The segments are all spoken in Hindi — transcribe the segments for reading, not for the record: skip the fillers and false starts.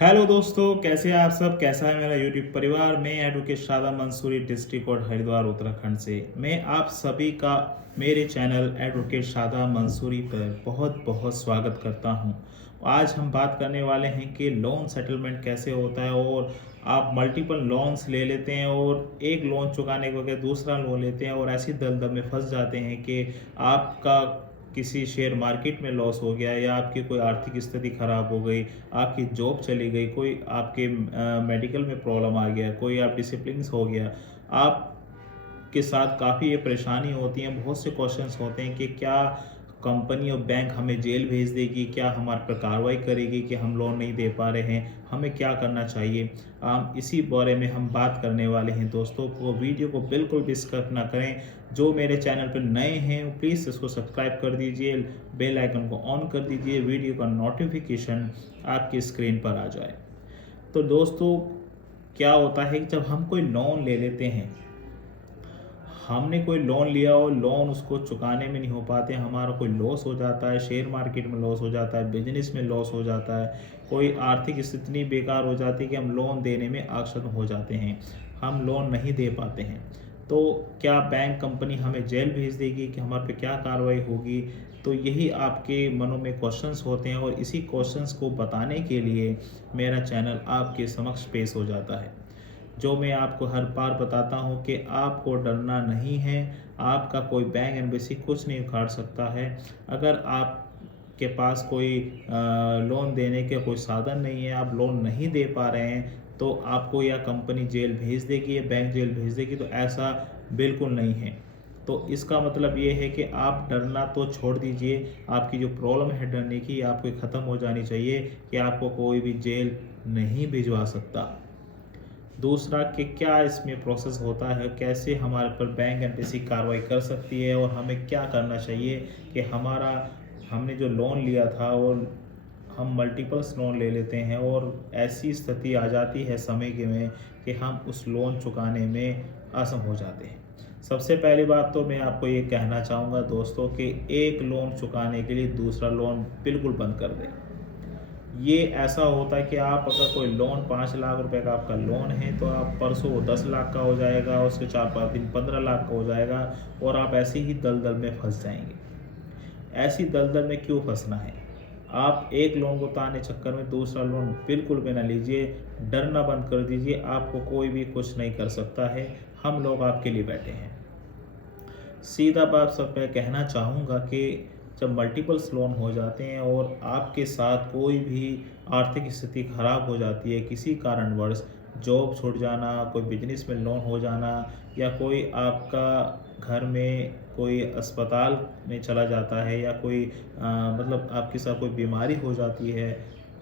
हेलो दोस्तों, कैसे हैं आप सब। कैसा है मेरा यूट्यूब परिवार। मैं advocate Shada Mansoori, district court Haridwar Uttarakhand से। मैं आप सभी का मेरे चैनल एडवोकेट शादा मंसूरी पर बहुत बहुत स्वागत करता हूं। आज हम बात करने वाले हैं कि लोन सेटलमेंट कैसे होता है। और आप मल्टीपल लोन्स ले लेते हैं और एक लोन चुकाने के बगैर दूसरा लोन लेते हैं और ऐसी दलदल में फंस जाते हैं कि आपका किसी शेयर मार्केट में लॉस हो गया या आपकी कोई आर्थिक स्थिति खराब हो गई, आपकी जॉब चली गई, कोई आपके मेडिकल में प्रॉब्लम आ गया, कोई आप डिसिप्लिन हो गया, आप के साथ काफ़ी ये परेशानी होती है। बहुत से क्वेश्चंस होते हैं कि क्या कंपनी और बैंक हमें जेल भेज देगी, क्या हमारे पर कार्रवाई करेगी कि हम लोन नहीं दे पा रहे हैं, हमें क्या करना चाहिए। इसी बारे में हम बात करने वाले हैं दोस्तों। को वीडियो को बिल्कुल भी स्किप ना करें। जो मेरे चैनल पर नए हैं प्लीज़ इसको सब्सक्राइब कर दीजिए, बेल आइकन को ऑन कर दीजिए, वीडियो का नोटिफिकेशन आपकी स्क्रीन पर आ जाए। तो दोस्तों, क्या होता है कि जब हम कोई लोन ले लेते हैं, हमने कोई लोन लिया और लोन उसको चुकाने में नहीं हो पाते, हमारा कोई लॉस हो जाता है, शेयर मार्केट में लॉस हो जाता है, बिजनेस में लॉस हो जाता है, कोई आर्थिक स्थिति इतनी बेकार हो जाती है कि हम लोन देने में अक्षम हो जाते हैं, हम लोन नहीं दे पाते हैं। तो क्या बैंक कंपनी हमें जेल भेज देगी, कि हमारे पे क्या कार्रवाई होगी। तो यही आपके मनों में क्वेश्चंस होते हैं और इसी क्वेश्चंस को बताने के लिए मेरा चैनल आपके समक्ष पेश हो जाता है। जो मैं आपको हर बार बताता हूँ कि आपको डरना नहीं है। आपका कोई बैंक एम्बेसी कुछ नहीं उखाड़ सकता है। अगर आप के पास कोई लोन देने के कोई साधन नहीं है, आप लोन नहीं दे पा रहे हैं, तो आपको या कंपनी जेल भेज देगी या बैंक जेल भेज देगी, तो ऐसा बिल्कुल नहीं है। तो इसका मतलब ये है कि आप डरना तो छोड़ दीजिए। आपकी जो प्रॉब्लम है डरने की, आपको ख़त्म हो जानी चाहिए कि आपको कोई भी जेल नहीं भिजवा सकता। दूसरा कि क्या इसमें प्रोसेस होता है, कैसे हमारे पर बैंक एम्बेसी कार्रवाई कर सकती है और हमें क्या करना चाहिए कि हमने जो लोन लिया था और हम मल्टीपल्स लोन ले लेते हैं और ऐसी स्थिति आ जाती है समय के में कि हम उस लोन चुकाने में असम हो जाते हैं। सबसे पहली बात तो मैं आपको ये कहना चाहूँगा दोस्तों कि एक लोन चुकाने के लिए दूसरा लोन बिल्कुल बंद कर दें। ये ऐसा होता है कि आप अगर कोई लोन 5 लाख रुपए का आपका लोन है, तो आप परसों वो 10 लाख का हो जाएगा, उसके 4-5 दिन 15 लाख का हो जाएगा और आप ऐसे ही दलदल में फंस जाएंगे। ऐसी दलदल में क्यों फंसना है। आप एक लोन को उतारने चक्कर में दूसरा लोन बिल्कुल भी ना लीजिए। डरना बंद कर दीजिए। आपको कोई भी कुछ नहीं कर सकता है। हम लोग आपके लिए बैठे हैं। सीधा बात सब मैं कहना चाहूँगा कि जब मल्टीपल्स लोन हो जाते हैं और आपके साथ कोई भी आर्थिक स्थिति खराब हो जाती है, किसी कारणवश जॉब छूट जाना, कोई बिजनेस में लोन हो जाना, या कोई आपका घर में कोई अस्पताल में चला जाता है, या कोई मतलब आपके साथ कोई बीमारी हो जाती है,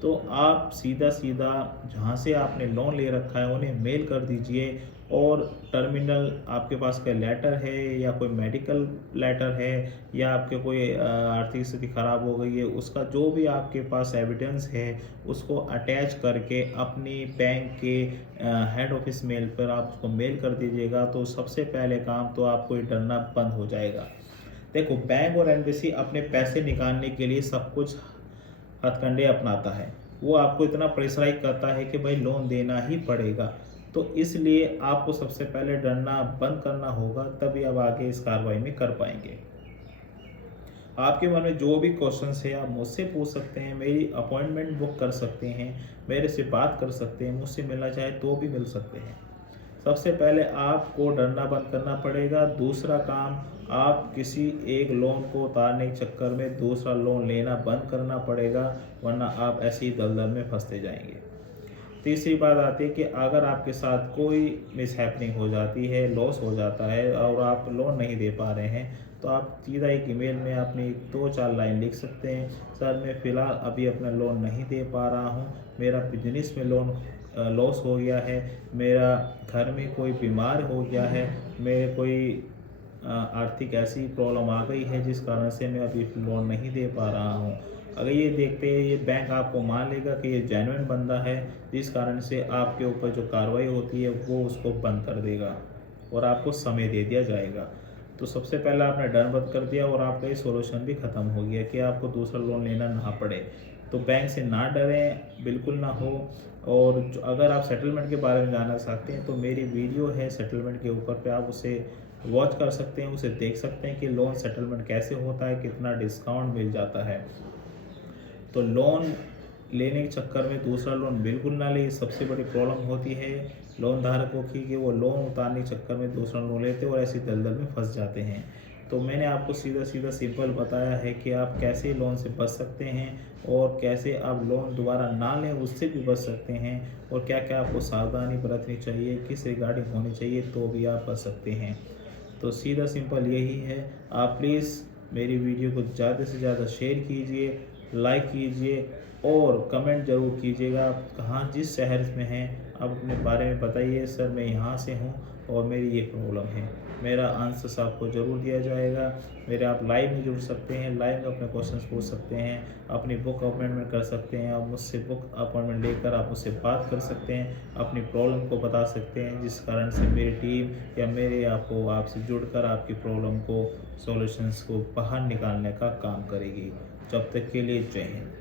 तो आप सीधा सीधा जहाँ से आपने लोन ले रखा है उन्हें मेल कर दीजिए। और टर्मिनल आपके पास का लेटर है या कोई मेडिकल लेटर है, या आपके कोई आर्थिक स्थिति खराब हो गई है, उसका जो भी आपके पास एविडेंस है उसको अटैच करके अपनी बैंक के हेड ऑफिस मेल पर आप उसको मेल कर दीजिएगा। तो सबसे पहले काम तो आपको ये डरना बंद हो जाएगा। देखो, बैंक और एनबीसी अपने पैसे निकालने के लिए सब कुछ हथकंडे अपनाता है। वो आपको इतना प्रेशराइज करता है कि भाई लोन देना ही पड़ेगा। तो इसलिए आपको सबसे पहले डरना बंद करना होगा, तभी आप आगे इस कार्रवाई में कर पाएंगे। आपके मन में जो भी क्वेश्चंस है आप मुझसे पूछ सकते हैं, मेरी अपॉइंटमेंट बुक कर सकते हैं, मेरे से बात कर सकते हैं, मुझसे मिलना चाहे तो भी मिल सकते हैं। सबसे पहले आपको डरना बंद करना पड़ेगा। दूसरा काम, आप किसी एक लोन को उतारने के चक्कर में दूसरा लोन लेना बंद करना पड़ेगा, वरना आप ऐसी ही दलदल में फंसते जाएंगे। तीसरी बात आती है कि अगर आपके साथ कोई मिसहैपनिंग हो जाती है, लॉस हो जाता है और आप लोन नहीं दे पा रहे हैं, तो आप सीधा एक ईमेल में अपनी 2-4 लाइन लिख सकते हैं। सर, मैं फ़िलहाल अभी अपना लोन नहीं दे पा रहा हूँ, मेरा बिजनेस में लोन लॉस हो गया है, मेरा घर में कोई बीमार हो गया है, मेरे कोई आर्थिक ऐसी प्रॉब्लम आ गई है जिस कारण से मैं अभी लोन नहीं दे पा रहा हूँ। अगर ये देखते हैं, ये बैंक आपको मान लेगा कि ये जेन्युइन बंदा है, जिस कारण से आपके ऊपर जो कार्रवाई होती है वो उसको बंद कर देगा और आपको समय दे दिया जाएगा। तो सबसे पहले आपने डर बंद कर दिया और आपका ये सॉल्यूशन भी ख़त्म हो गया कि आपको दूसरा लोन लेना ना पड़े। तो बैंक से ना डरें, बिल्कुल ना हो। और अगर आप सेटलमेंट के बारे में जानना चाहते हैं तो मेरी वीडियो है सेटलमेंट के ऊपर पे, आप उसे वॉच कर सकते हैं, उसे देख सकते हैं कि लोन सेटलमेंट कैसे होता है, कितना डिस्काउंट मिल जाता है। तो लोन लेने के चक्कर में दूसरा लोन बिल्कुल ना ले, सबसे बड़ी प्रॉब्लम होती है लोन धारकों की कि वो लोन उतारने के चक्कर में दूसरा लोन लेते हैं और ऐसी दलदल में फंस जाते हैं। तो मैंने आपको सीधा सीधा सिंपल बताया है कि आप कैसे लोन से बच सकते हैं और कैसे आप लोन दोबारा ना लें उससे भी बच सकते हैं, और क्या क्या आपको सावधानी बरतनी चाहिए, किस रिगार्डिंग होनी चाहिए, तो भी आप बच सकते हैं। तो सीधा सिंपल यही है, आप प्लीज़ मेरी वीडियो को ज़्यादा से ज़्यादा शेयर कीजिए, लाइक कीजिए और कमेंट ज़रूर कीजिएगा आप कहाँ जिस शहर में हैं आप अपने बारे में बताइए, सर मैं यहाँ से हूँ और मेरी ये प्रॉब्लम है। मेरा आंसर्स आपको ज़रूर दिया जाएगा। मेरे आप लाइव में जुड़ सकते हैं, लाइव में अपने क्वेश्चंस पूछ सकते हैं, अपनी बुक अपॉइंटमेंट कर सकते हैं, आप मुझसे बुक अपॉइंटमेंट लेकर आप मुझसे बात कर सकते हैं, अपनी प्रॉब्लम को बता सकते हैं, जिस कारण से मेरी टीम या मेरे आपको आपसे जुड़कर आपकी प्रॉब्लम को सॉल्यूशंस को बाहर निकालने का काम करेगी। जब तक के लिए जय हिंद।